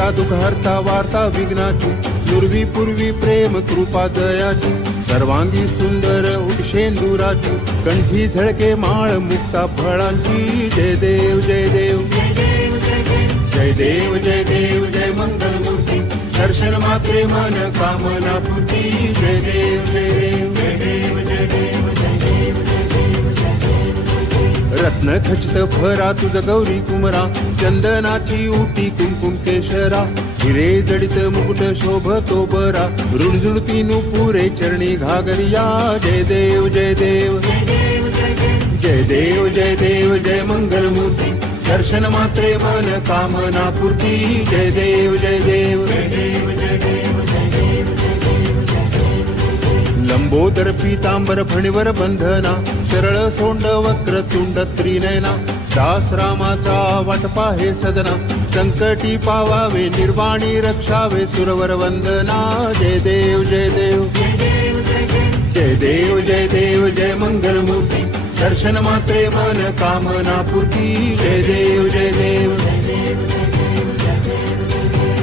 करता दुःख हरता वार्ता विघ्नाची, पूर्वी पूर्वी प्रेम कृपा दयाची, सर्वांगी सुंदर उषेंदुराची, कंठी झळके माळ मुक्ता फळांची. जय देव जय देव जय देव जय देव जय मंगल मूर्ती, दर्शन मात्रे मन कामना पूर्ती. जय देव जय देव जय देव जय देव जय देव जय देव. रत्न खचित भरा तुझ गौरी कुमरा, चंदनाची उटी कुंकुम केशरा, हिरे जडित मुकुट शोभतो बरा, रुणझुणती नुपुरे चरणी घागरिया. जय देव जय देव जय देव जय देव जय मंगल मूर्ती, दर्शन मात्रे मन कामना पूर्ती. जय देव जय देव जय देव जय देव जय देव जय देव जय देव. लंबोदर पीतांबर फणीवर बंधना, सरळ सोंड वक्र तुंड त्रिनयना, दास रामाचा वाटपा हे सदना, संकटी पावावे निर्वाणी रक्षावे सुरवर वंदना. जय देव जय देव जय देव जय देव जय मंगल मूर्ती, दर्शन मात्रे मन कामना पूर्ती. जय देव जय देव जय देव जय देव जय देव जय देव.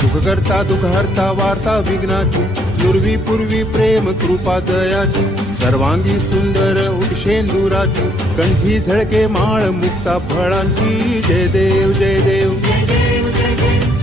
सुख करता दुःख हरता वार्ता विघ्नाची, पूर्वी पूर्वी प्रेम कृपा दयाची, सर्वांगी सुंदर उषेंदुराची, कंठी झळके माळ मुक्ता फळांची. जय देव जय देव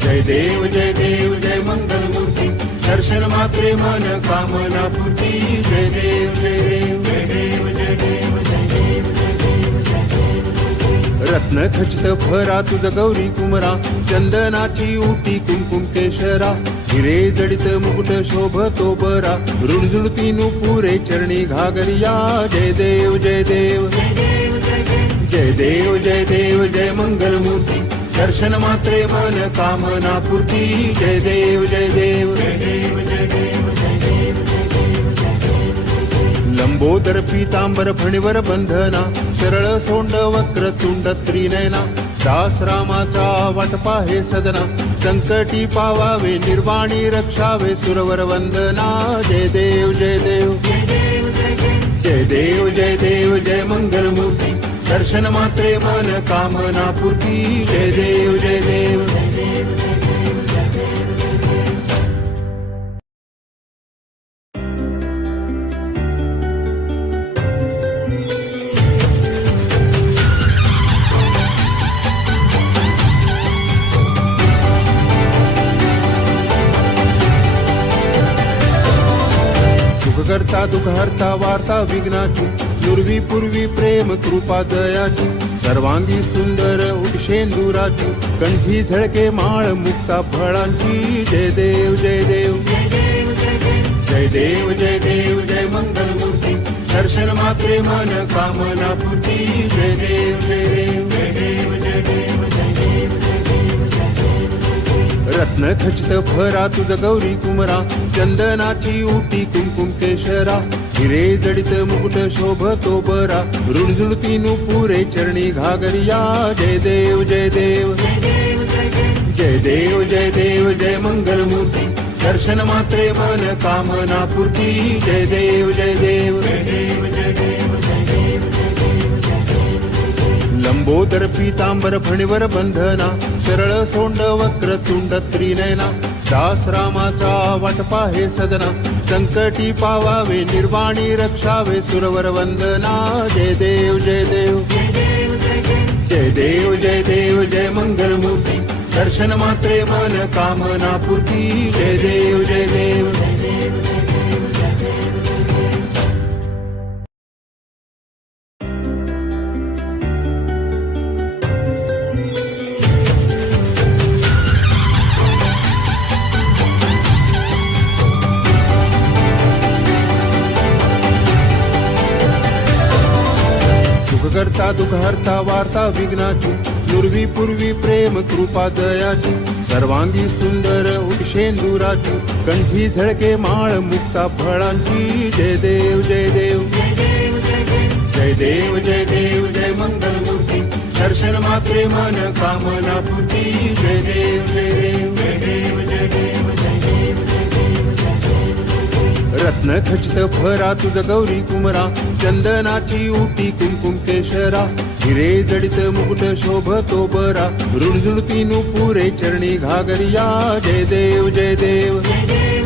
जय देव जय देव जय मंगल मूर्ती, दर्शन मात्रे मन कामना पूर्ती. जय देव जय देव जय देव जय देव जय देव जय देव जय देव. रत्न खचित भरा तुझ गौरी कुमरा, चंदनाची उटी कुंकुम केशरा, हिरे जडित मुकुट शोभतो बरा, रुणझुणती नुपुरे चरणी घागरिया. जय देव जय देव जय देव जय देव जय मंगल मूर्ती, दर्शन मात्रे मन कामना पूर्ती. जय देव जय देव जय देव जय देव जय देव जय देव जय देव. लंबोदर पीतांबर फणीवर बंधना, सरळ सोंड वक्र तुंड त्रिनयना, दास रामाचा वाटपा हे सदना, संकटी पावावे निर्वाणी रक्षावे सुरवर वंदना. जय देव जय देव जय देव जय देव जय मंगल मूर्ती, दर्शन मात्रे मन कामना पूर्ती. जय देव जय देव जय देव जय देव जय देव जय देव. करता दुःख हरता वार्ता विघ्नाची, पूर्वी पूर्वी प्रेम कृपा दयाची, सर्वांगी सुंदर उषेंदुराची, कंठी झळके माळ मुक्ता फळांची. जय देव जय देव जय देव जय देव जय मंगल मूर्ती, दर्शन मात्रे मन कामना पूर्ती. जय देव जय देव जय देव जय देव जय देव जय देव जय देव. रत्न खचित भरा तुझ गौरी कुमरा, चंदनाची उटी कुंकुम केशरा, हिरे जडित मुकुट शोभतो बरा, रुणझुणती नुपुरे चरणी घागरिया. जय देव जय देव जय देव जय देव जय मंगल मूर्ती, दर्शन मात्रे मन कामना पूर्ती. जय देव जय देव जय देव जय देव जय देव जय देव जय देव. लंबोदर पीतांबर फणीवर बंधना, सरळ सोंड वक्र तुंड त्रिनयना, दास रामाचा वाटपा हे सदना, संकटी पावावे निर्वाणी रक्षावे सुरवर वंदना. जय देव जय देव जय देव जय देव जय मंगल मूर्ती, दर्शन मात्रे मन कामना पूर्ती. जय देव जय देव जय देव जय देव जय देव जय देव. करता दुःख हरता वार्ता विघ्नाची, पूर्वी पूर्वी प्रेम कृपा दयाची, सर्वांगी सुंदर उषेंदुराची, कंठी झळके माळ मुक्ता फळांची. जय देव जय देव जय देव जय देव जय मंगल मूर्ती, दर्शन दर्शन मात्रे मन कामना पूर्ती जय देव जय देव जय देव जय देव जय देव जय देव जय देव रत्न खचित फरा तुझ गौरी कुमरा चंदनाची उटी कुंकुम केशरा हिरे जडित मुकुट शोभतो बरा रुणझुणती नुपुरे चरणी घागरिया जय देव जय देव जय देव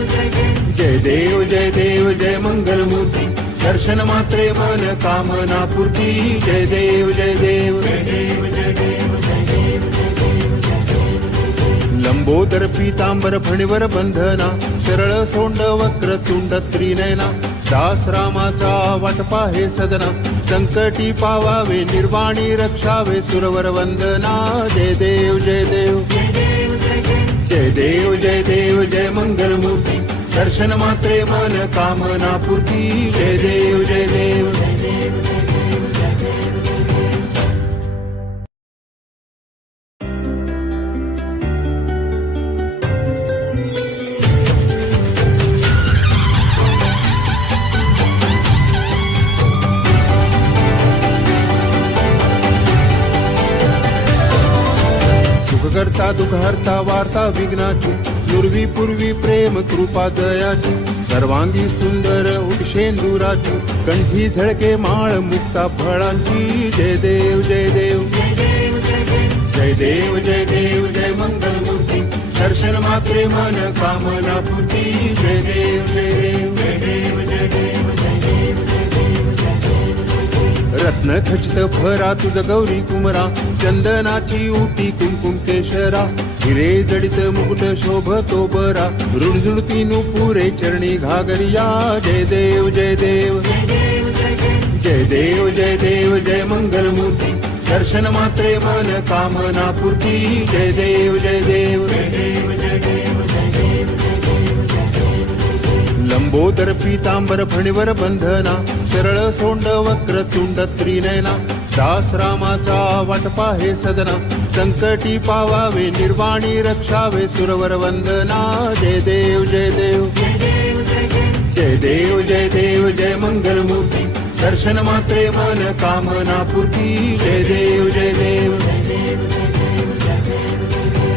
जय देव जय देव जय मंगल मूर्ती दर्शन मात्रे मन कामना पूर्ती जय देव जय देव जय देव जय देव जय देव जय देव जय देव लंबोदर पीतांबर फणीवर बंधना सरळ सोंड वक्र तुंड त्रिनयना दास रामाचा वाटपा हे सदना संकटी पावावे निर्वाणी रक्षावे सुरवर वंदना जय देव जय देव जय देव जय देव जय देव जय मंगल मूर्ती दर्शन मात्रे मन कामना पूर्ती जय देव जय देव जय देव जय देव जय देव जय देव सुखकर्ता दुःखहर्ता वार्ता विघ्नाची पूर्वी पूर्वी प्रेम कृपा दयाची सर्वांगी सुंदर उटशेंदुराची कंठी झळके माळ मुक्ता फळांची जय देव जय देव जय देव जय देव जय देव जय मंगल मूर्ती दर्शन मात्रे मन कामना पूर्ती जय देव जय देव जय देव जय देव जय देव जय देव जय देव रत्न खचित फरा तुझ गौरी कुमरा चंदनाची उटी कुंकुम केशरा हिरे जडित मुकुट शोभतो बरा रुणझुणती नुपुरे चरणी घागरिया जय देव जय देव जय देव जय देव जय देव जय मंगल मूर्ती दर्शन मात्रे मन कामना पूर्ती जय देव जय देव जय देव जय देव जय देव जय देव जय देव लंबोदर पीतांबर फणीवर बंधना सरळ सोंड वक्र तुंड त्रिनयना दास रामाचा वाटपा हे सदना संकटी पावावे निर्वाणी रक्षावे सुरवर वंदना जय देव जय देव जय देव जय देव जय देव जय मंगल मूर्ती दर्शन मात्रे मन कामना पूर्ती जय देव जय देव जय देव जय देव जय देव जय देव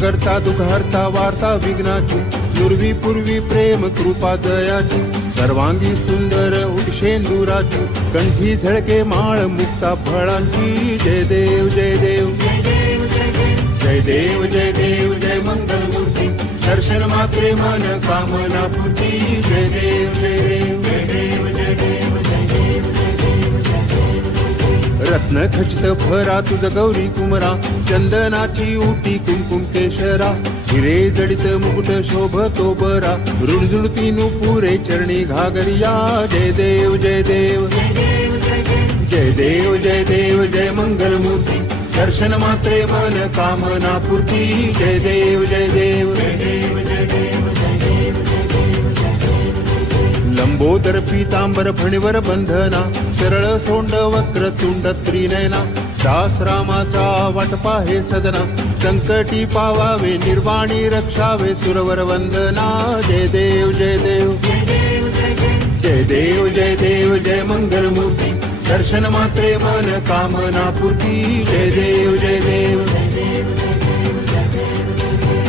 करता दुःखहर्ता वार्ता विघ्नाची पूर्वी पूर्वी प्रेम कृपा दयाची सर्वांगी सुंदर उटशेंदुराची कंठी झळके माळ मुक्ता फळांची जय देव जय देव जय देव जय देव जय देव जय मंगल मूर्ती दर्शन मात्रे मन कामना पूर्ती जय देव जय देव जय देव जय देव जय देव जय देव जय देव रत्न खचित फरा तुझ गौरी कुमरा चंदनाची उटी कुंकुम केशरा हिरे जडित मुकुट शोभतो बरा रुणझुणती नुपुरे चरणी घागरिया जय देव जय देव जय देव जय देव जय देव जय मंगल मूर्ती दर्शन मात्रे मन कामना पूर्ती जय देव जय देव जय देव जय देव जय देव जय देव जय देव लंबोदर पीतांबर फणीवर बंधना सरळ सोंड वक्र तुंड त्रिनयना दास रामाचा वाटपा हे सदना संकटी पावावे निर्वाणी रक्षावे सुरवर वंदना जय देव जय देव जय देव जय देव जय देव जय मंगल मूर्ती दर्शन मात्रे मन कामना पूर्ती जय देव जय देव जय देव जय देव जय देव जय देव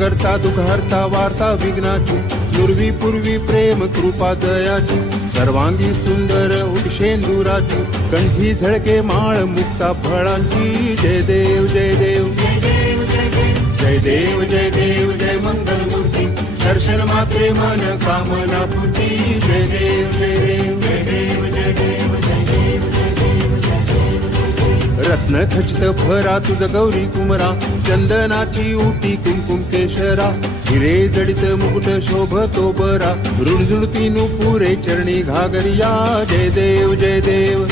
करता दुःखहर्ता वार्ता विघ्नाची पूर्वी पूर्वी प्रेम कृपा दयाची सर्वांगी सुंदर उटशेंदुराची कंठी झळके माळ मुक्ता फळांची जय देव जय देव जय देव जय देव जय मंगल मूर्ती दर्शन मात्रे मन कामना पूर्ती जय देव जय देव जय देव जय देव जय देव जय देव रत्न खचित भरा तुझ गौरी कुमरा चंदनाची उटी कुंकुम केशरा हिरे जडित मुकुट शोभतो बरा रुणझुणती नुपुरे चरणी घागरिया जय देव जय देव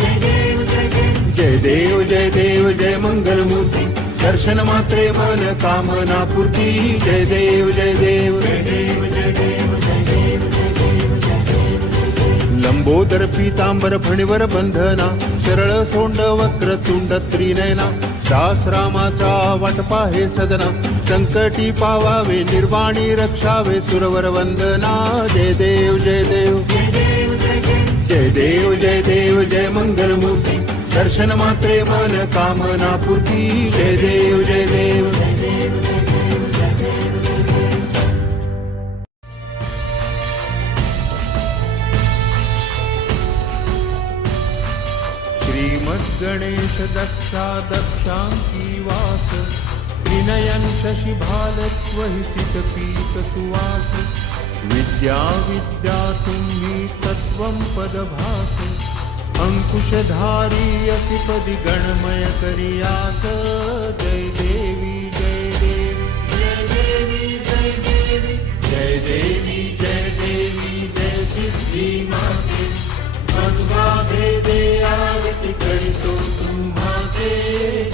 जय देव जय देव जय मंगल मूर्ती दर्शन मात्रे मन कामना पूर्ती जय देव जय देव लंबोदर पीतांबर फणीवर बंधना सरळ सोंड वक्र तुंड त्रिनयना दास रामाचा वाटपा हे सदना संकटी पावावे निर्वाणी रक्षावे सुरवर वंदना जय देव जय देव जय देव जय देव जय मंगल मूर्ती दर्शन मात्रे मन कामना पूर्ती जय देव जय देव गणेश दक्षा दक्षांकी वास त्रिनयन शशिभालत्व हिसित पीत सुवास विद्या विद्या तुम्ही तत्वं पदभास अंकुशधारी असि पदि गणमय करियास जय देवी जय देवी जय देवी जय देवी जय देवी जय सिद्धी माते मध्वा भेदे आरती करितो तुम्हाते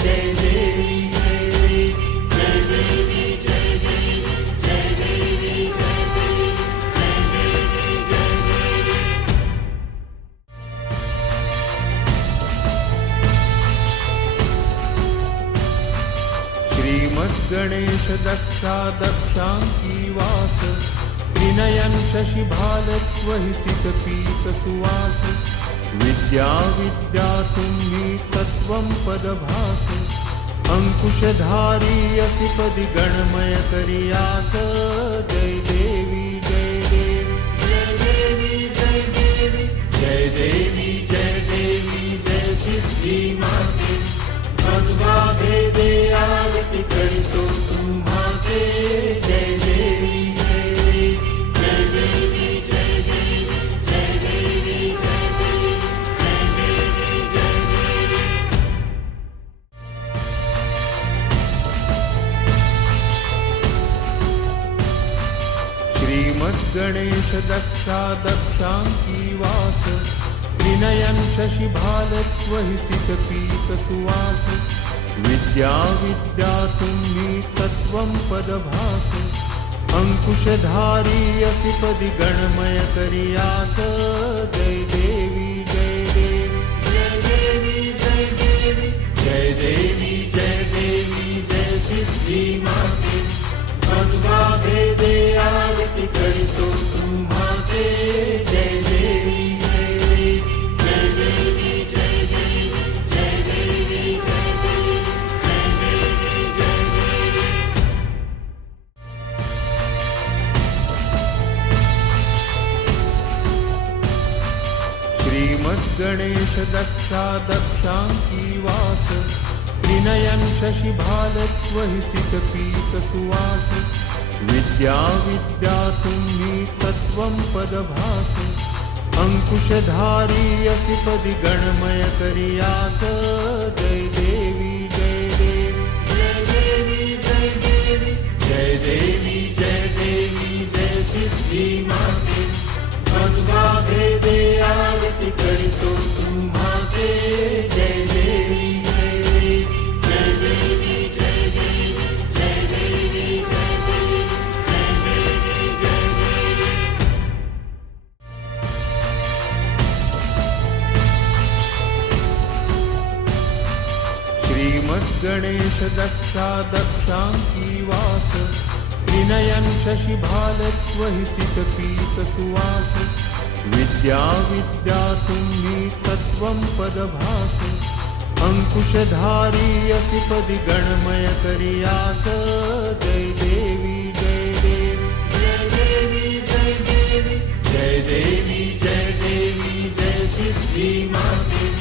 जय देवी जय देवी जय देवी जय देवी जय देवी जय देवी श्रीमद्गणेश दक्षा दक्षांकी वास त्रिनयन शशिभालत्व हिसित पीत सुवास विद्या विद्या तुम्ही तत्वं पदभास अंकुशधारी असि पदि गणमय करियास जय देवी जय देवी जय देवी जय देवी जय देवी जय सिद्धी माते मध्वा भेदे आरती करितो तुम्हाते जय देवी गणेश दक्षा दक्षांकी वास त्रिनयन शशिभालत्व हिसित पीत सुवास विद्या विद्या तुम्ही तत्वं पदभास अंकुशधारी असि पदि गणमय करियास जय देवी जय देवी जय देवी जय देवी जय देवी जय सिद्धी माते मध्वा भेदे आरती करितो तुम्हाते जय देवी जय देवी जय देवी जय देवी जय देवी जय देवी श्रीमद्गणेश दक्षा दक्षांकी वास त्रिनयन शशिभालत्व हिसित पीत सुवास विद्या विद्या तुम्ही तत्वं पदभास अंकुशधारी असि पदि गणमय करियास जय देवी जय देवी जय देवी जय देवी जय देवी जय सिद्धी माते मध्वा भेदे आरती करितो तुम्हाते जय देवी गणेश दक्षा दक्षांकी वास त्रिनयन शशिभालत्व हिसित पीत सुवास विद्या विद्या तुम्ही तत्वं पदभास अंकुशधारी असि पदि गणमय करियास जय देवी जय देवी जय देवी जय देवी जय देवी जय सिद्धी माते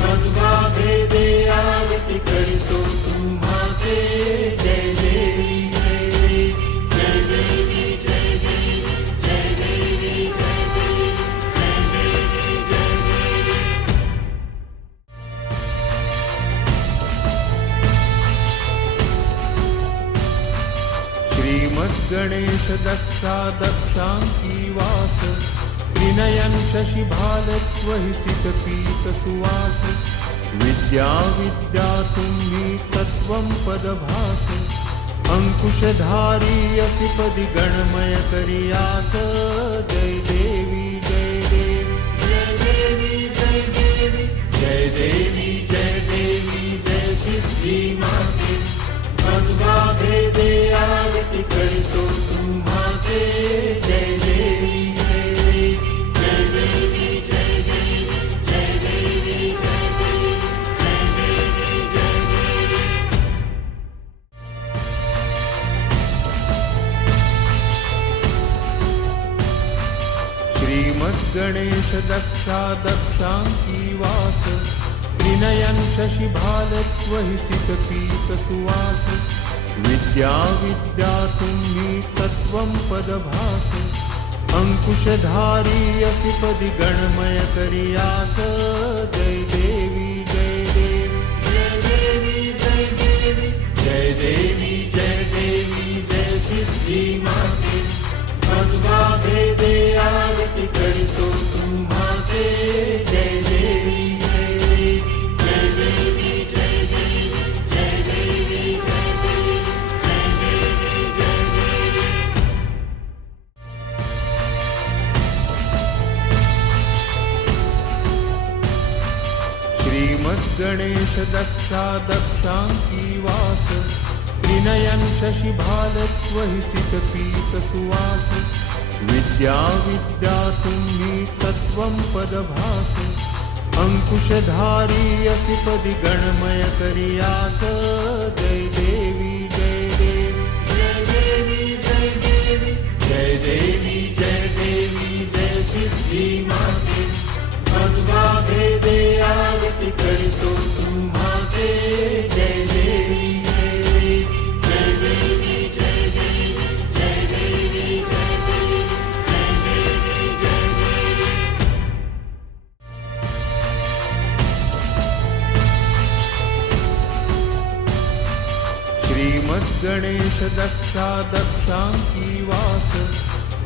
मध्वा भेदे आरती करितो तुम्हाते जय देवी जय देवी जय देवी जय देवी जय देवी जय देवी जय देवी श्रीमद्गणेश दक्षा दक्षांकी वास त्रिनयन शशिभालत्वहि सितपीत सुवास विद्या विद्या तुम्ही तत्वं पदभास अंकुशधारी असि पदि गणमय करियास जय देवी जय देवी जय देवी जय देवी जय देवी जय सिद्धी माते अद्वा भेदे आरती करतो तुम्हाते जय देवी जय देवी जय देवी जय देवी जय देवी जय देवी जय देवी श्रीमद्गणेश दक्षा दक्षांकी वास त्रिनयन शशिभालत्वहि सितपीत सुवास विद्या विद्या तुम्ही तत्वं पदभास अंकुशधारी असि पदि गणमय करियास जय देवी जय देवी जय देवी जय देवी जय देवी जय देवी जय सिद्धी माते अद्वा भेदे आरती करतो तुम्हाते जय देवी जय देवी जय देवी जय देवी जय देवी जय देवी जय देवी श्रीमद्गणेश दक्षा दक्षांकी वास त्रिनयन शशिभालत्वहि सितपीत सुवास विद्या विद्या तुम्ही तत्वं पदभास अंकुशधारी असि पदि गणमय करियास जय देवी जय देवी जय देवी जय देवी जय देवी जय देवी जय सिद्धी माते अद्वा भेदे आरती करतो तुम्हाते जय देवी जय देवी जय देवी जय देवी जय देवी जय देवी जय देवी श्रीमद्गणेश दक्षा दक्षांकी वास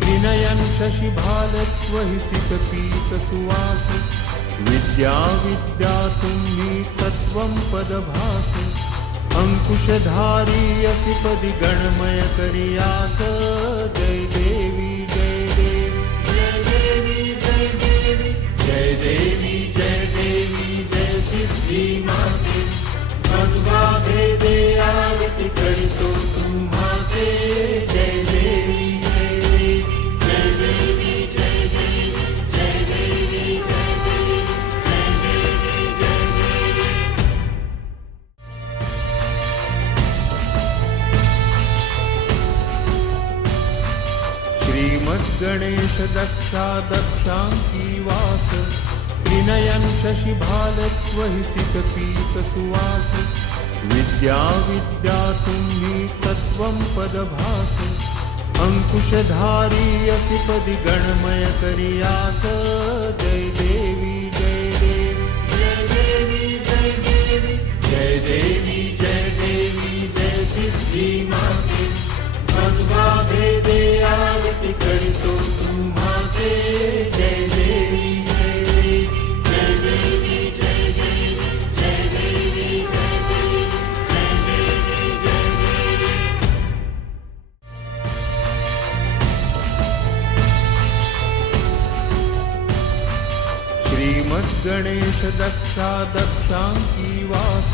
त्रिनयन शशिभालत्वहि सितपीत सुवास विद्या विद्या तुम्ही तत्वं पदभास अंकुशधारी असि पदि गणमय करियास जय देवी जय देवी जय देवी जय देवी जय देवी जय सिद्धी माते अद्वा भेदे आरती करतो तुम्हाते जय देवी जय देवी जय देवी जय देवी जय देवी जय देवी जय देवी श्रीमद्गणेश दक्षा दक्षांकी वास त्रिनयन शशिभालत्वहि सितपीत सुवास विद्या विद्या तुम्ही तत्वं पदभास अंकुशधारी असि पदि गणमय करियास जय देवी जय देवी जय देवी जय देवी जय देवी जय सिद्धी माते अद्वा भेदे आरती करतो तुम्हाते जय देवी जय देवी जय देवी जय देवी जय देवी जय देवी जय देवी श्रीमद्गणेश दक्षा दक्षांकी वास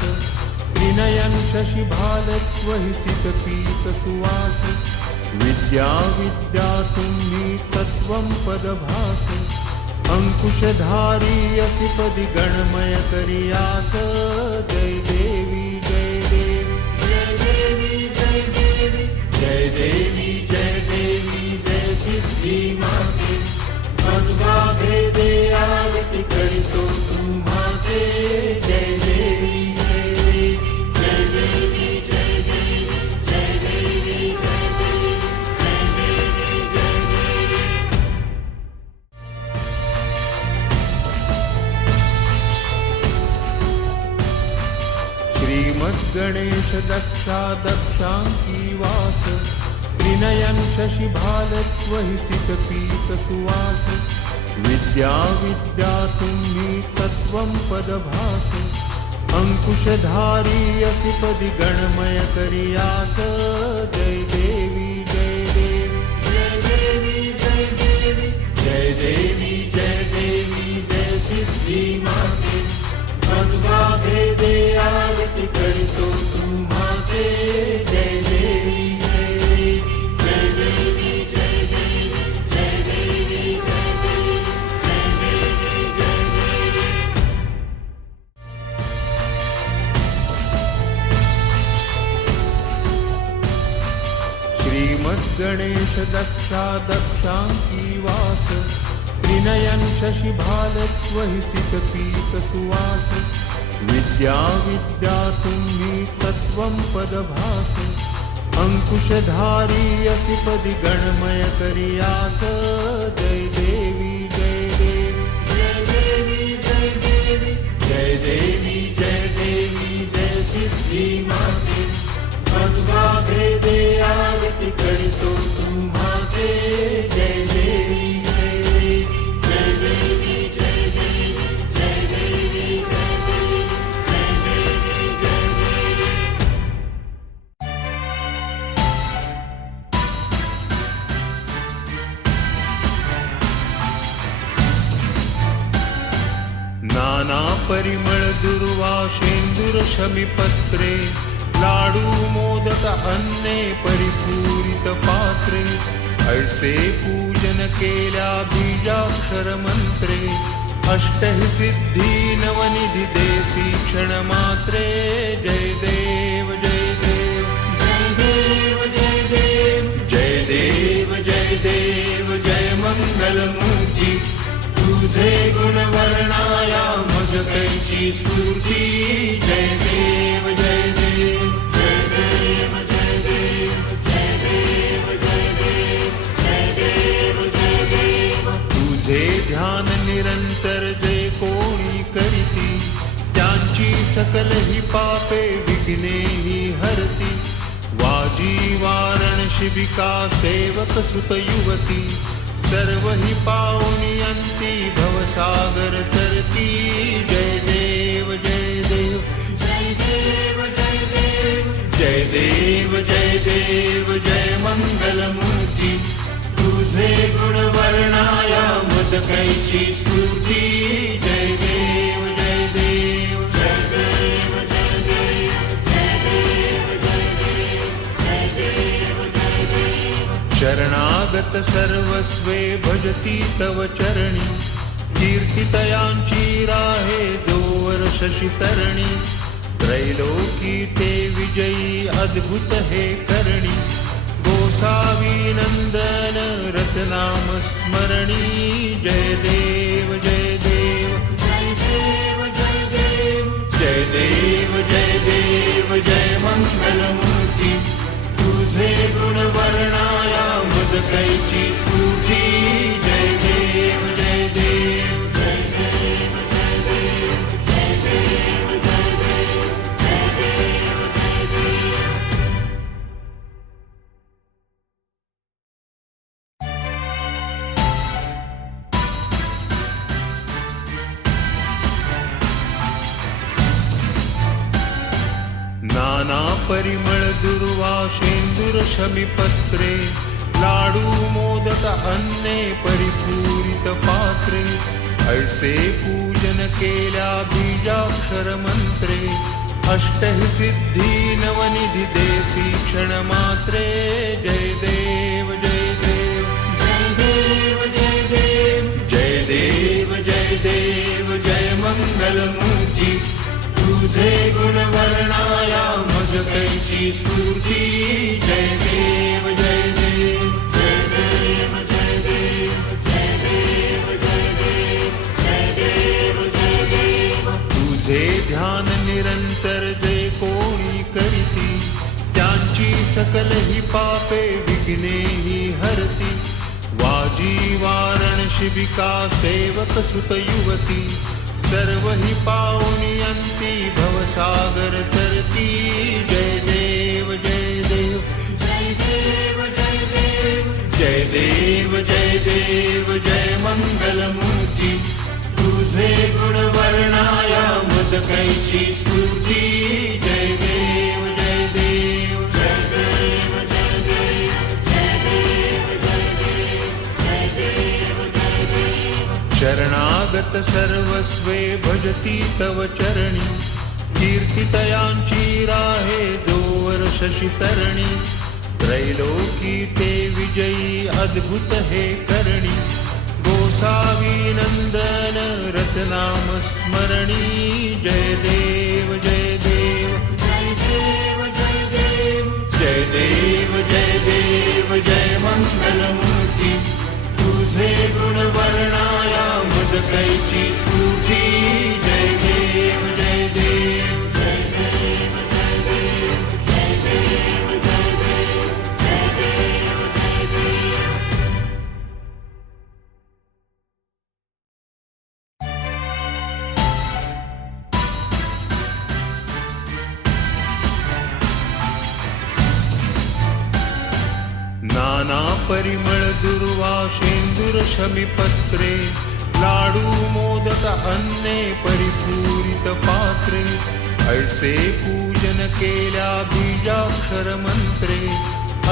त्रिनयन शशिभालत्वहि सितपीत सुवास विद्या विद्या तुम्ही तत्वं पदभास अंकुशधारी असि पदि गणमय करियास जय देवी जय देवी जय देवी जय देवी जय देवी जय सिद्धी माते अद्वा भेदे आरती करतो तुम्हाते जय देवी जय देवी जय देवी जय देवी जय देवी जय देवी जय देवी श्रीमद्गणेश दक्षा दक्षांकी वास त्रिनयन शशिभालत्वहि सितपीतसुवास विद्या विद्या तुम्ही तत्त्वं पदभास अंकुशधारी असि पदि गणमय करियास जय देवी जय देवी जय देवी जय देवी जय देवी जय देवी जय सिद्धी माते मध्वा भेदे आरती करतो तुम्हाते जय देवी जय देवी जय देवी जय देवी जय देवी जय देवी जय देवी जय देवी श्रीमद्गणेश दक्षा दक्षांकी वास त्रिनयन शशिभालत्वहि सितपीतसुवास विद्या विद्या तुम्ही तत्त्वं पदभास अंकुशधारी असि पदि गणमय करियास जय देवी जय देवी जय देवी जय देवी जय देवी जय देवी जय सिद्धी माते मध्वा भेदे आरती करतो तुम्हाते जय देवी जय देवी जय देवी जय देवी जय देवी जय देवी जय देवी नाना परिमळ दुर्वा शेंदूर शमीपत्रे लाडू मोदक अन्ने परिपूरित पात्रे ऐसे पूजन केल्या बीजाक्षर मंत्रे अष्टहि सिद्धी नवनिधि देसी क्षण मात्रे जय देव जय देव जय देव जय देव जय देव जय देव जय मंगल मूर्ती तुझे गुण वर्णाया मज कैची स्फूर्ती जय देव जय देव जय देव जय देव जय देव जय देव जय देव जय देव तुझे ध्यान निरंतर जे कोणी करीती त्यांची सकल ही पापे विघ्ने ही हरती वाजी वारण शिबिका सेवक सुत युवती सर्व ही पावनी अंती भवसागर तरती जय देव जय देव जय देव जय देव जय देव जय देव जय मंगल मूर्ती तुझे गुण वर्णाया मद कैची स्फूर्ती जय देव जय देव जय देव जय देव जय देव जय देव जय देव जय देव शरणागत सर्वस्वे भजती तव चरणी कीर्तितयांची राहे जोवर शशितरणी त्रैलोकी ते विजयी अद्भुत हे करणी गोसावी नंदन रतनाम स्मरणी जय देव जय देव जय देव जय देव जय देव जय देव जय मंगल मूर्ती तुझे गुण वर्णाया मद कैची स्फूर्ती जय देव जय देव जय देव जय देव जय देव जय देव जय देव जय देव नाना परिमळ दुर्वा शेंदूर शमीपत्रे लाडू मोदक अन्ने परिपूरित पात्रे ऐसे पूजन केल्या बीजाक्षर मंत्रे अष्टहि सिद्धी नवनिधि देसी क्षण मात्रे जय देव जय देव जय देव जय देव जय देव जय देव जय मंगल मूर्ती तुझे गुण वर्णाया मज कैची स्फूर्ती जय देव जय देव जय देव जय देव जय देव जय देव जय देव जय देव तुझे ध्यान निरंतर जे कोणी करीती त्यांची सकल ही पापे विघ्ने ही हरती वाजी वारण शिबिका सेवक सुत युवती सर्व ही पावनी अंती भवसागर तरती जय देव जय देव जय देव जय देव जय देव जय मंगलमूर्ती, तुझे गुण वर्णाया मद कैची स्फूर्ती. जय देव जय देव जय देव जय देव जय देव जय देव जय देव जय देव. शरणागत सर्वस्वे भजती तव चरणी, कीर्तितयांची राहे जोवर शशी तरणी. त्रैलोकी ते विजयी अद्भुत हे करणी, गोसावी नंदन रतनाम स्मरणी. जय देव जय देव जय देव जय देव जय देव जय देव जय मंगलमूर्ती, तुझे गुण वर्णाया मद कैची स्फूर्ती. जय देव जय देव जय देव जय देव जय देव जय देव जय देव जय देव. नाना परिमळ दुर्वा शेंदूर शमीपत्रे, लाडू मोदक अन्ने परिपूरित पात्रे. ऐसे पूजन केल्या बीजाक्षर मंत्रे,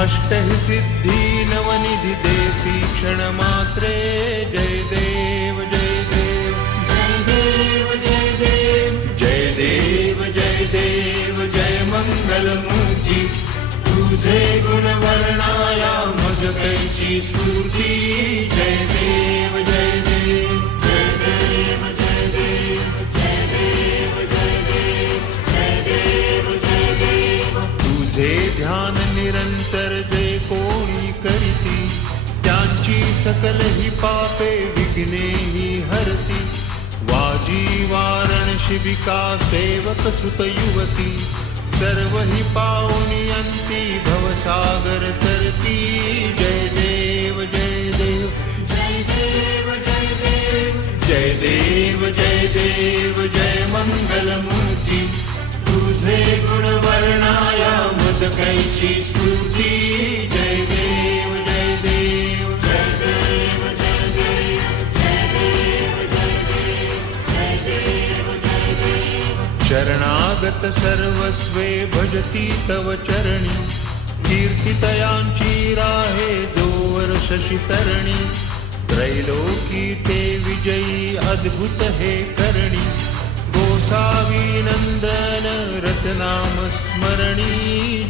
अष्टहि सिद्धी नवनिधी देसी क्षण मात्रे. जय देव जय देव जय देव जय देव जय देव जय देव जय मंगलमूर्ती, तुझे गुण वर्णाया मज कैची स्फूर्ती. जय देव जय देव जय देव जय देव जय देव जय देव जय देव जय देव. तुझे ध्यान निरंतर जे कोणी करीती, त्यांची सकल ही पापे विघ्ने ही हरती. वाजी वारण शिबिका सेवक सुत युवती, सर्व ही पावनी अंती भवसागर तरती. जय देव जय देव जय देव जय देव जय देव जय देव जय मंगलमूर्ती, तुझे गुण वर्णाया मद कैची स्फूर्ती. जय देव जय देव जय देव जय देव जय देव जय देव जय देव जय देव. शरणागत सर्वस्वे भजती तव चरणी, कीर्तितयांची राहे जोवर शशी तरणी. त्रैलोकी ते विजयी अद्भुत हे करणी, गोसावी नंदन रतनाम स्मरणी.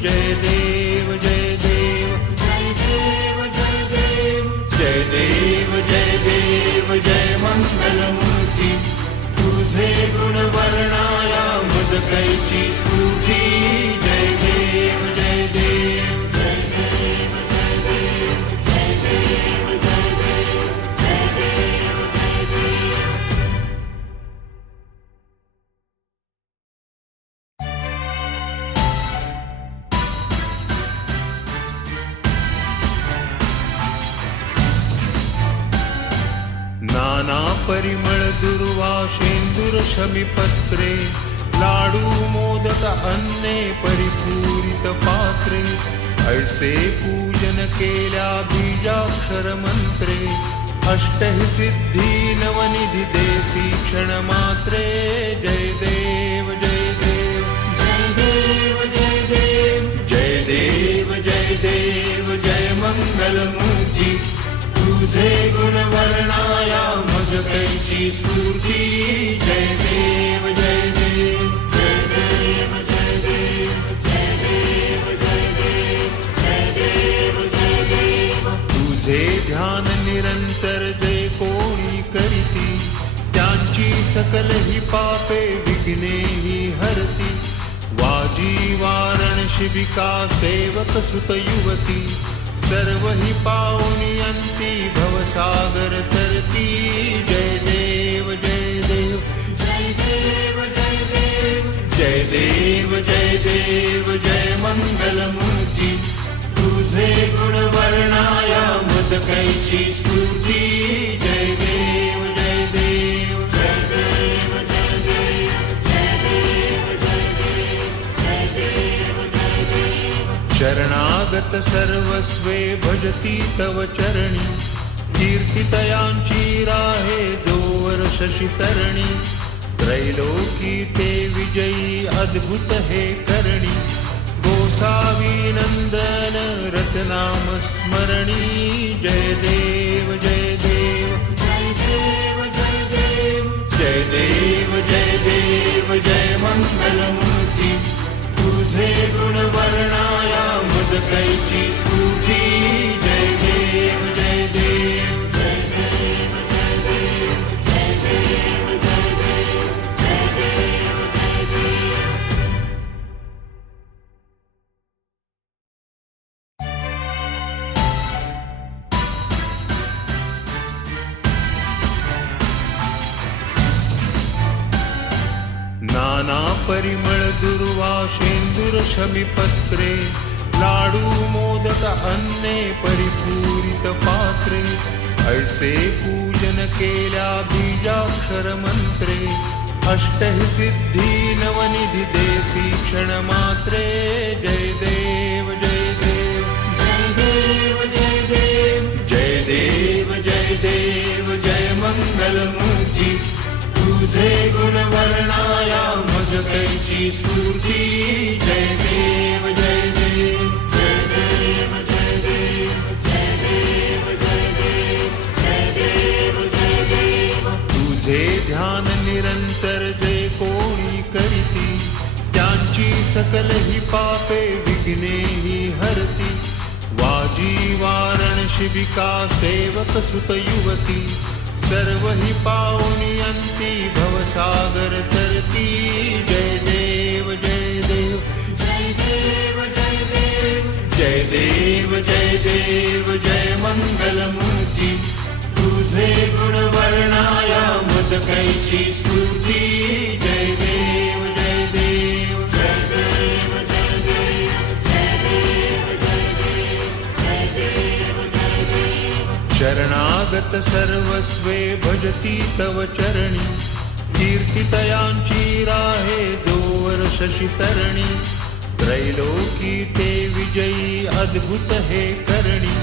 जय देव जय देव जय देव जय देव जय देव जय देव जय मंगलमूर्ती, तुझे गुण वर्णाया मद कैची स्फूर्ती. जय देव जय देव जय देव जय देव जय देव जय देव जय देव जय देव. नाना परिमळ दुर्वा शेंदूर शमीपत्रे, लाडू मोदक अन्ने परिपूरित पात्रे. ऐसे पूजन केल्या बीजाक्षर मंत्रे, अष्टहि सिद्धी नवनिधी देसी क्षण मात्रे. जय देव जय देव जय देव जय देव जय देव जय देव जय मंगलमूर्ती, तुझे गुण वर्णाया मज कैची स्फूर्ती. जय देव जय देव जय देव जय देव जय देव जय देव जय देव जय देव. तुझे ध्यान निरंतर जे कोणी करीती, त्यांची सकल ही पापे विघ्ने ही हरती. वाजी वारण शिबिका सेवक सुत युवती, सर्व ही पावनी अंती भवसागर तरती. जय देव जय देव जय देव जय देव जय देव जय देव जय मंगलमूर्ती, तुझे गुण वर्णाया मद कैची स्फूर्ती. जय देव जय देव जय देव जय देव जय देव जय देव जय देव जय देव. शरणागत शरणागत सर्वस्वे भजती तव चरणी, कीर्तितयांची राहे जोवर शशितरणी, त्रैलोकी ते विजयी अद्भुत हे करणी, गोसावी नंदन रतनाम स्मरणी, जय देव जय देव जय देव जय देव जय देव जय देव जय मंगलमूर्ती, तुझे गुण वर्णाया मद कैची स्फूर्ती, जय देव जय देव जय देव जय देव जय देव जय देव जय देव जय देव. नाना परिमळ दुर्वा शेंदूर शमीपत्रे, लाडू मोदक अन्ने परिपूरित पात्रे, ऐसे पूजन केल्या बीजाक्षर मंत्रे, अष्टहि सिद्धी नवनिधी देसी क्षण मात्रे, जय देव जय देव जय देव जय देव जय देव जय देव जय मंगलमूर्ती, तुझे गुण वर्णाया मज कैची स्फूर्ती, जय देव जय देव जय देव जय देव जय देव जय देव जय देव जय देव. तुझे ध्यान निरंतर जे कोणी करीती, त्यांची सकल ही पापे विघ्ने ही हरती, वाजी वारण शिबिका सेवक सुत युवती, सर्व ही पावनी अंती भवसागर तरती, जय देव जय देव जय देव जय देव जय देव जय देव जय मंगलमूर्ती, तुझे गुण वर्णाया मद कैची स्फूर्ती, जय देव जय देव जय देव जय देव जय देव जय देव जय देव जय देव. शरणागत सर्वस्वे भजती तव चरणी, कीर्तितयांची राहे जोवर शशितरणी, त्रैलोकी ते विजयी अद्भुत हे करणी,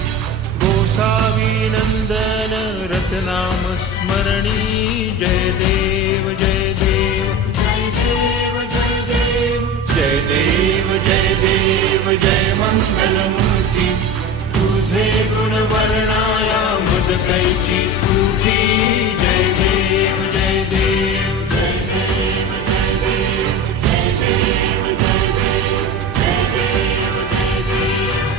गोसावी नंदन रतनाम स्मरणी, जय देव जय देव जय देव जय देव जय देव जय देव जय मंगलमूर्ती, तुझे गुण वर्णाया मद कैची स्फूर्ती, जय देव जय देव जय देव जय देव जय देव जय देव जय देव जय देव.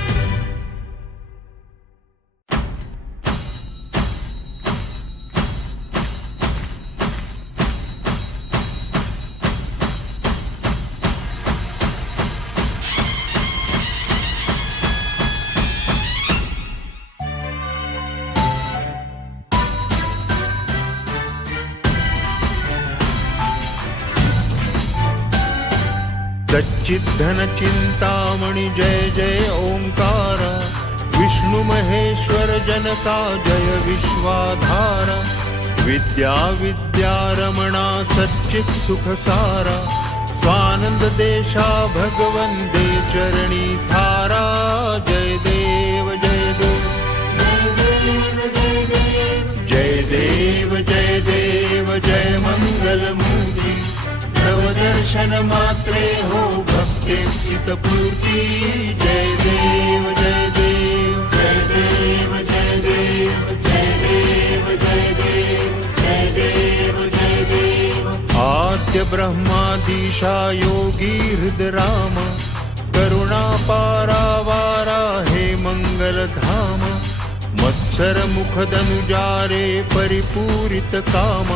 सच्चिद्धन चिंतामणि जय जय ओंकारा, विष्णु महेश्वर जनका जय विश्वाधारा, विद्या विद्यारमणा सच्चित सुखसारा, स्वानंद देशा भगवन दे चरणी थारा, जय देव जय देव जय देव जय देव जय देव जय मंगलमूर्ती, तव दर्शन मात्रे हो भक्तीप्सित पूर्ती, जय देव जय देव जय देव जय देव जय देव जय देव जय देव जय देव. आद्य ब्रह्मादिशा योगी हृदराम, करुणा पारावारा हे मंगल धाम, मत्सर मुख धनुजारे परिपूरित काम,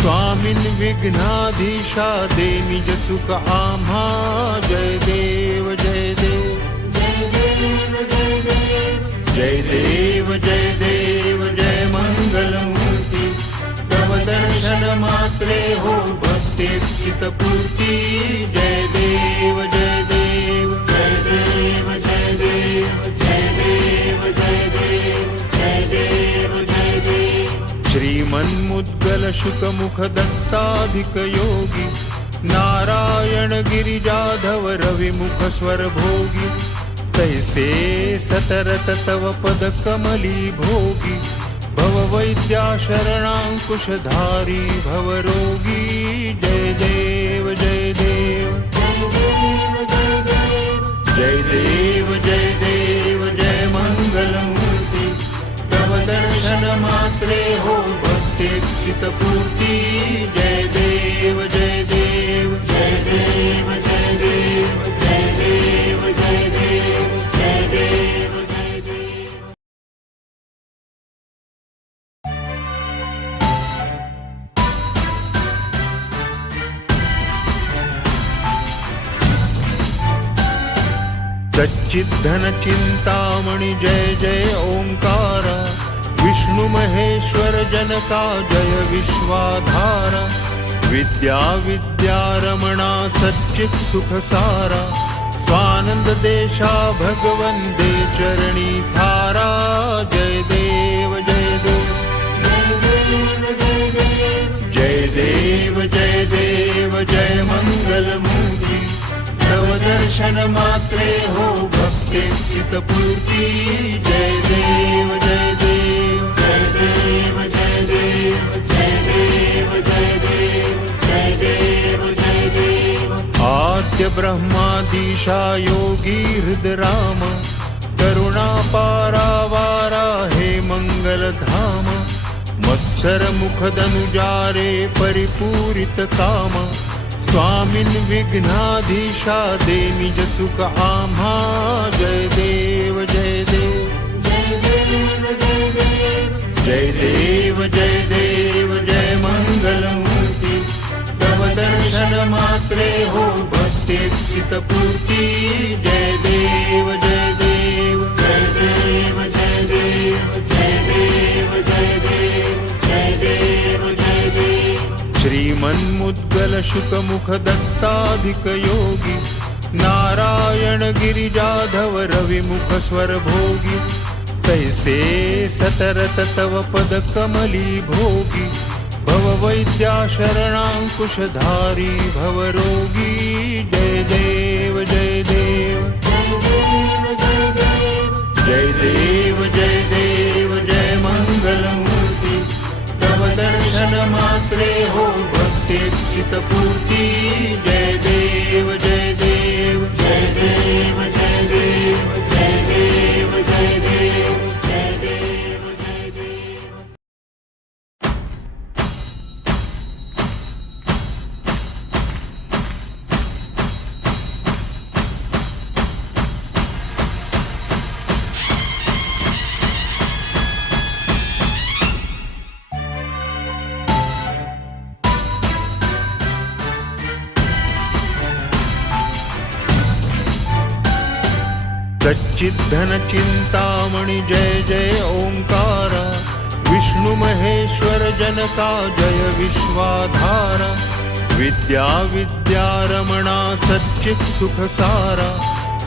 स्वामिन विघ्नाधीशा दे निज सुख आम्हा, जय देव जय देव जय देव जय देव जय देव जय देव जय मंगलमूर्ती, तव दर्शन मात्रे हो भक्तीप्सित पूर्ती, जय देव जय देव जय देव जय देव जय देव जय देव जय देव जय देव. श्रीमन्मुद्गल शुकमुख दत्ताधिक योगी, नारायण गिरिजाधव रविमुख स्वर भोगी, तैसे सतरत तव पद कमली भोगी भववैद्या शरणांकुशधारी भवरोगी जय देव जय देव जय देव जय देव जय मंगलमूर्ती तव दर्शन मात्रे हो भक्तेप्सित पूर्ती जय देव जय देव जय देव जय देव जय देव जय देव जय देव जय देव सच्चिद्धन चिंतामणि जय जय ओंकारा विष्णु महेश्वर जनका जय विश्वाधारा विद्या विद्यारमणा सच्चित सुख सारा स्वानंद देशा भगवन दे चरणी थारा जय देव जय देव जय देव जय देव जय मंगलमूर्ति तव दर्शन मात्रे हो भक्तेप्सित पूर्ती जय देव जय देव जय देव जय देव जय देव जय देव जय देव जय देव आद्य ब्रह्मादिशा योगी हृदराम करुणा पारावारा हे मंगल धाम मत्सर मुख धनुजारे परिपूरित काम स्वामिन विघ्नाधीशा दे निज सुख आम्हा जय देव जय देव जय देव जय देव जय देव जय देव जय मंगलमूर्ति तव दर्शन मात्रे हो भक्तेप्सित पूर्ती जय देव जय देव जय देव जय देव जय देव जय देव जय देव जय देव श्रीमन्मुद्गल शुकमुख दत्ताधिक योगी नारायण गिरिजाधव रविमुख स्वर भोगी तैसे सतरत तव पद कमली भोगी भववैद्या शरणांकुशधारी भवरोगी जय देव जय देव जय देव जय देव जय मंगलमूर्ति तव दर्शन मात्रे हो भक्तेप्सित पूर्ती जय देव जय देव जय देव जय देव जय देव जय देव जय देव जय देव सच्चिद्धन चिंतामणि जय जय ओंकारा विष्णु महेश्वर जनका जय विश्वाधारा विद्या विद्यारमणा सच्चित सुख सारा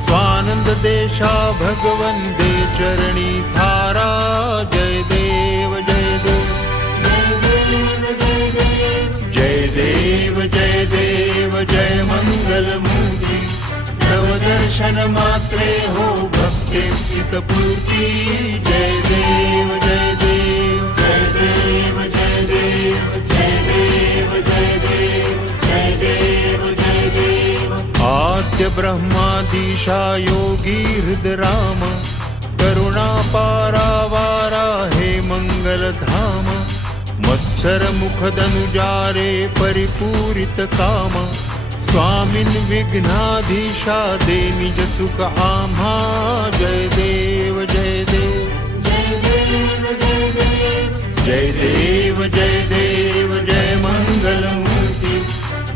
स्वानंद देशा भगवन दे चरणी थारा जय देव जय देव जय देव जय देव जय मंगलमूर्ति तव दर्शन मात्रे हो भक्तेप्सित पूर्ती जय देव जय देव जय देव जय देव जय देव जय देव जय देव जय देव आद्य ब्रह्मादिशा योगी हृदराम करुणा पारावारा हे मंगल धाम मत्सर मुख धनुजारे परिपूरित काम स्वामिन विघ्नाधीशा दे निज सुख आम्हा जय देव जय देव जय देव जय देव जय देव जय मंगलमूर्ति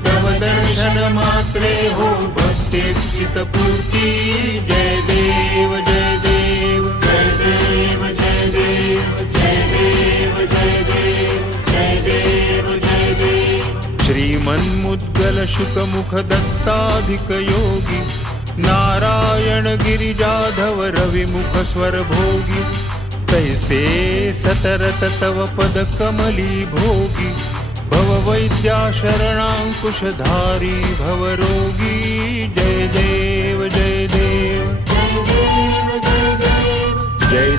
तव दर्शन मात्रे हो भक्तेप्सित पूर्ती जय देव जय देव जय देव जय देव जय देव जय देव जय देव जय देव श्रीमन्मुद्गल शुकमुख दत्ताधिक योगी नारायण गिरिजाधव रविमुख स्वर भोगी तैसे सतरत तव पद कमली भोगी भववैद्या शरणांकुशधारी भवरोगी जय देव जय देव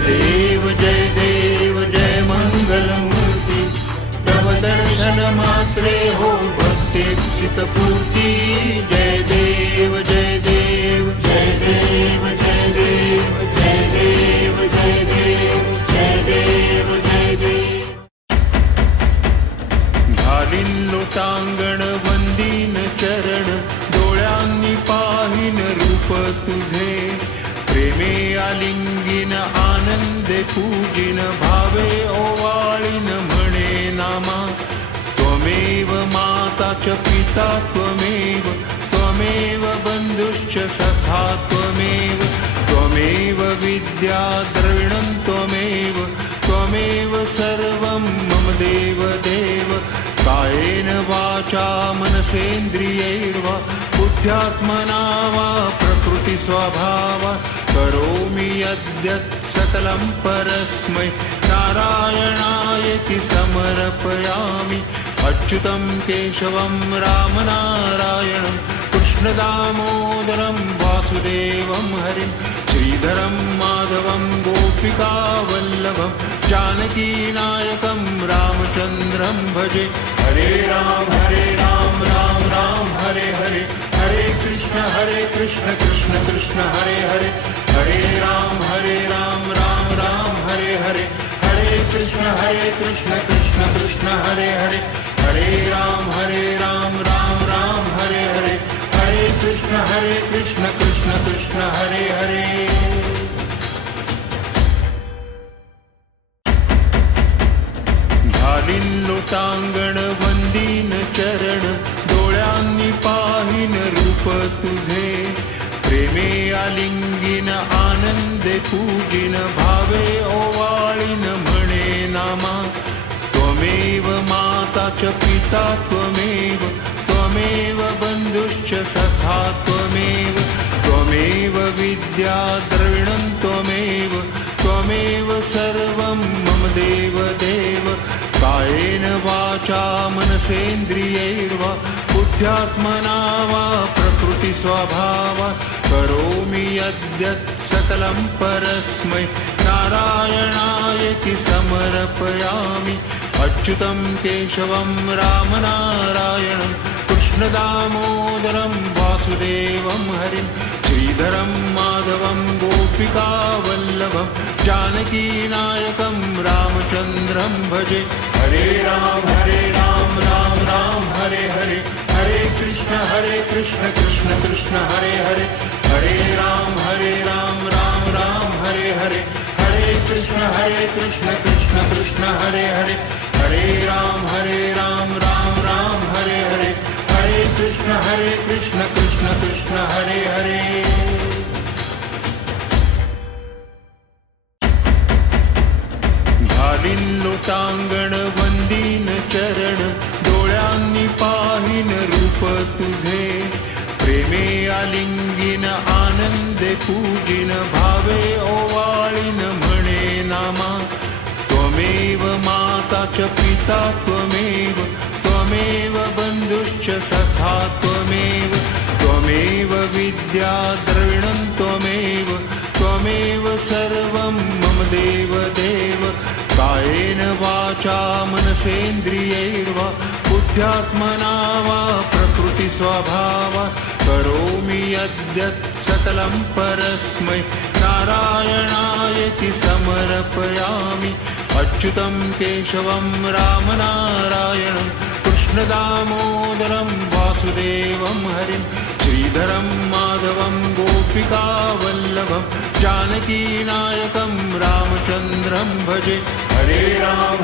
जय देव जय मंगलमूर्ती तव दर्शन मात्रे हो भक्तेक्षित पूर्ती जय देव जय देव जय देव जय देव जय देव जय देव जय देव जय देव घालीन लोटांगण वंदीन चरण डोळ्यांनी पाहिन रूप तुझे प्रेमे आलिंगीन आनंदे पूजिन भावे ओवाळीन म्हणे नामा त्वमेव माता च पिता त्वमेव त्वमेव बंधुश्च सखा त्वमेव त्वमेव विद्या द्रविणं त्वमेव त्वमेव सर्वं मम देव देव कायेन वाचा मनसेन्द्रियैर्वा बुद्ध्यात्मना वा प्रकृति स्वभावा करोमि यद्यत् सकलं परस्मै नारायणायेति समर्पयामि अच्युतं केशवं रामनारायणं कृष्णदामोदरं वासुदेवं हरिं श्रीधरं माधवं गोपिकावल्लभं जानकीनायकं रामचन्द्रं भजे हरे राम राम राम हरे हरे हरे कृष्ण कृष्ण कृष्ण हरे हरे हरे राम राम राम हरे हरे हरे कृष्ण कृष्ण कृष्ण हरे हरे हरे राम राम राम हरे हरे हरे कृष्ण कृष्ण कृष्ण हरे हरे घालीन लोटांगण वंदीन चरण डोळ्यांनी पाहिन रूप तुझे प्रेमे आलिंगीन आनंदे पूजिन भावे ओवाळीन म्हणे नामा त्वमेव माता च पिता त्वमेव त्वमेव बंधुश्च सखा त्वमेव त्वमेव विद्या द्रविणं त्वमेव त्वमेव सर्वं मम देव देव कायेन वाचा मनसेन्द्रियैर्वा बुद्ध्यात्मना वा प्रकृति स्वभावा करोमि यद्यत् सकलं परस्मै नारायणायेति समर्पयामि अच्युतं केशवं रामनारायणं कृष्णदामोदरं वासुदेवं हरिं श्रीधरं माधवं गोपिकावल्लभं जानकीनायकं रामचन्द्रं भजे हरे राम राम हरे हरे हरे कृष्ण कृष्ण कृष्ण हरे हरे हरे राम राम हरे हरे हरे कृष्ण कृष्ण कृष्ण हरे हरे हरे राम राम हरे हरे हरे कृष्ण कृष्ण कृष्ण हरे हरे घालीन लोटांगण वंदीन चरण डोळ्यांनी पाहिन रूप तुझे प्रेमे आलिंगीन आनंदे पूजिन भावे ओवाळीन म्हणे नामा त्वमेव माता च पिता त्वमेव त्वमेव बंधुश्च सखा त्वमेव त्वमेव विद्या द्रविणं त्वमेव त्वमेव सर्वं मम देव देव कायेन वाचा मनसेन्द्रियैर्वा बुद्ध्यात्मना वा प्रकृति स्वभावा करोमि यद्यत् सकलं परस्मै नारायणायेति समर्पयामि अच्युतं केशवं रामनारायणं कृष्णदामोदरं वासुदेवं हरिं श्रीधरं माधवं गोपिकावल्लभं जानकीनायकं रामचन्द्रं भजे हरे राम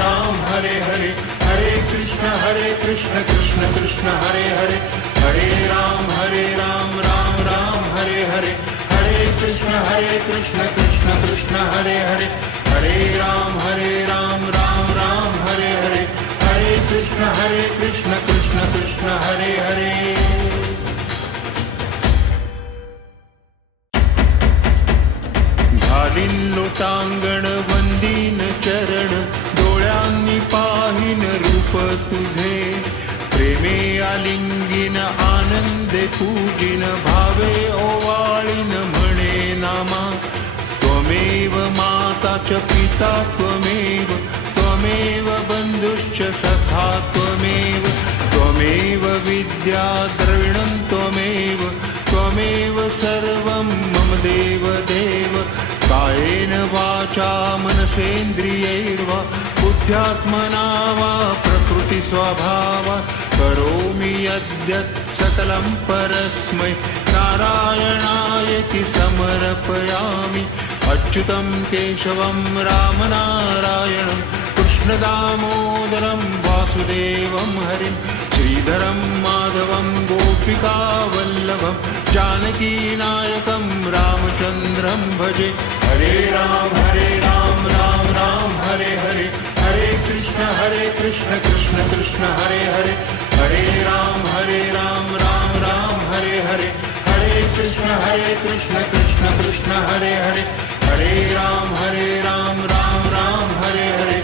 राम हरे हरे हरे कृष्ण कृष्ण कृष्ण हरे हरे हरे राम राम हरे हरे हरे कृष्ण कृष्ण कृष्ण हरे हरे हरे राम राम हरे हरे हरे कृष्ण कृष्ण कृष्ण हरे हरे घालीन लोटांगण वंदीन चरण डोळ्यांनी पाहिन रूप तुझे प्रेमे आलिंगीन आनंदे पूजिन भावे ओवाळीन म्हणे नामा त्वमेव च पिता त्वमेव त्वमेव बन्धुश्च सखा त्वमेव त्वमेव विद्या द्रविणं त्वमेव त्वमेव सर्वं मम देव देव कायेन वाचा मनसेन्द्रियैर्वा बुद्ध्यात्मना वा प्रकृतिस्वभावात् करोमि यद्यत् सकलं परस्मै नारायणायेति समर्पयामि अच्युतं केशवं रामनारायणं कृष्णदामोदरं वासुदेवं हरिं श्रीधरं माधवं गोपिकावल्लभं जानकीनायकं रामचन्द्रं भजे हरे राम राम राम हरे हरे हरे कृष्ण कृष्ण कृष्ण हरे हरे हरे राम राम राम हरे हरे हरे कृष्ण कृष्ण कृष्ण हरे हरे हरे राम राम राम हरे हरे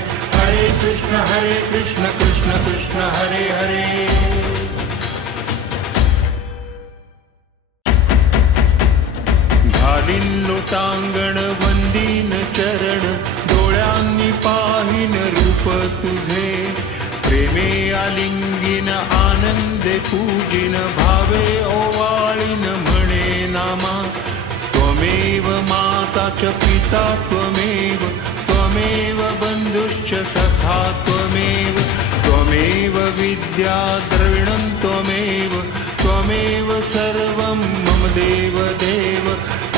हरे कृष्ण कृष्ण कृष्ण हरे हरे घालीन लोटांगण वंदीन चरण डोळ्यांनी पाहिन रूप तुझे प्रेमे आलिंगीन आनंदे पूजिन भावे ओवाळीन म्हणे नामा त्वमेव माता च पिता त्वमेव त्वमेव बन्धुश्च सखा त्वमेव त्वमेव विद्या द्रविणं त्वमेव त्वमेव सर्वं मम देव देव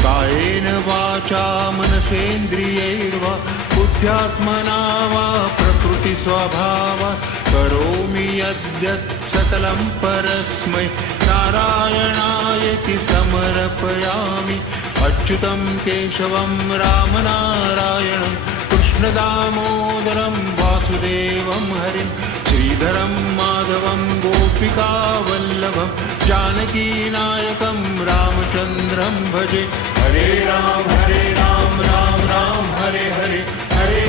कायेन वाचा मनसेन्द्रियैर्वा बुद्ध्यात्मना वा प्रकृतिस्वभावात् करोमि यद्यत् सकलं परस्मै नारायणायेति समर्पयामि अच्युतं केशवं रामनारायणं कृष्णदामोदरं वासुदेवं हरिं श्रीधरं माधवं गोपिकावल्लभं जानकीनायकं रामचन्द्रं भजे हरे राम राम हरे हरे हरे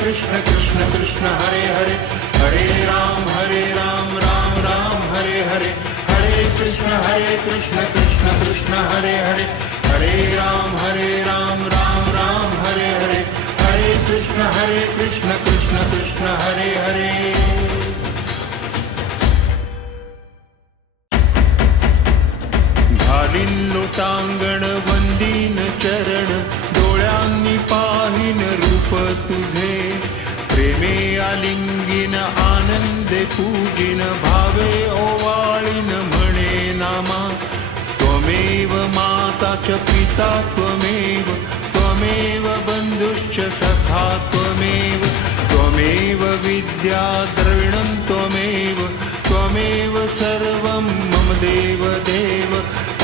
कृष्ण कृष्ण कृष्ण हरे हरे हरे राम राम हरे हरे हरे कृष्ण कृष्ण कृष्ण हरे हरे हरे राम राम हरे हरे हरे कृष्ण कृष्ण कृष्ण हरे हरे घालीन लोटांगण वंदीन चरण डोळ्यांनी पाहिन रूप तुझे प्रेमे आलिंगीन आनंदे पूजिन भावे ओवाळीन म्हणे नामा त्वमेव माता च पिता त्वमेव त्वमेव बन्धुश्च सखा त्वमेव त्वमेव विद्या द्रविणं त्वमेव त्वमेव सर्वं मम देव देव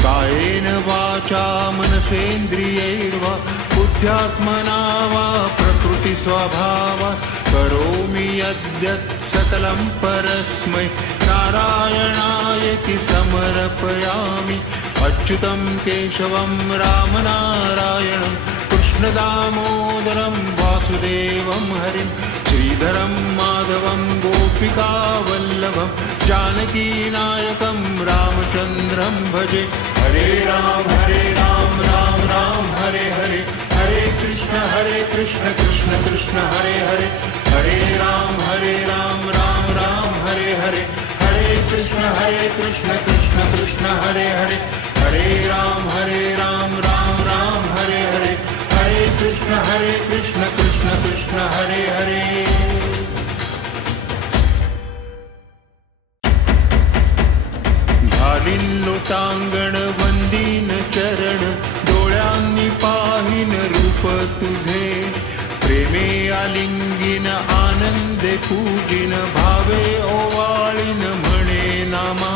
कायेन वाचा मनसेन्द्रियैर्वा बुद्ध्यात्मना वा प्रकृतिस्वभावात् करोमि यद्यत् सकलं परस्मै नारायणायेति समर्पयामि अच्युतं केशवं रामनारायणं कृष्णदामोदरं वासुदेवं हरिं श्रीधरं माधवं गोपिकावल्लभं जानकीनायकं रामचन्द्रं भजे हरे राम राम हरे हरे हरे कृष्ण कृष्ण कृष्ण हरे हरे हरे राम राम हरे हरे हरे कृष्ण कृष्ण कृष्ण हरे हरे हरे राम राम हरे हरे हरे कृष्ण कृष्ण कृष्ण हरे हरे घालीन लोटांगण वंदीन चरण डोळ्यांनी पाहिन रूप तुझे प्रेमे आलिंगीन आनंदे पूजिन भावे ओवाळीन म्हणे नामा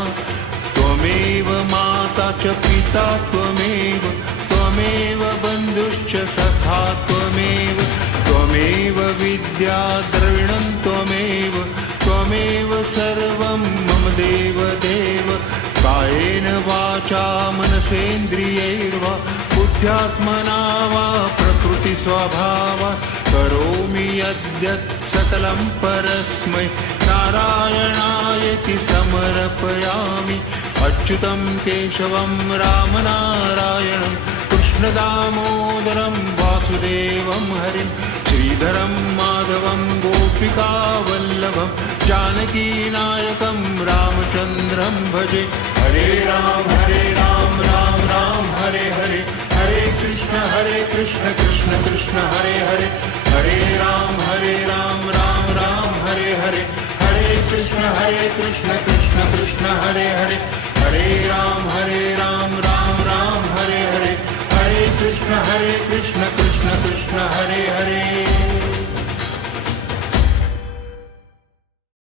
त्वमेव माता च पिता त्वमेव त्वमेव बन्धुश्च सखा त्वमेव त्वमेव विद्या द्रविणं त्वमेव त्वमेव सर्वं मम देव देव कायेन वाचा मनसेन्द्रियैर्वा बुद्ध्यात्मना वा प्रकृतिस्वभावात् करोमि यद्यत् सकलं परस्मै नारायणायेति समर्पयामि अच्युतं केशवं रामनारायणं कृष्णदामोदरं वासुदेवं वासुदेवं हरिं श्रीधरं माधवं गोपिकावल्लभं जानकीनायकं रामचन्द्रं भजे हरे राम राम राम हरे हरे हरे कृष्ण कृष्ण कृष्ण हरे हरे हरे राम राम राम हरे हरे हरे कृष्ण कृष्ण कृष्ण हरे हरे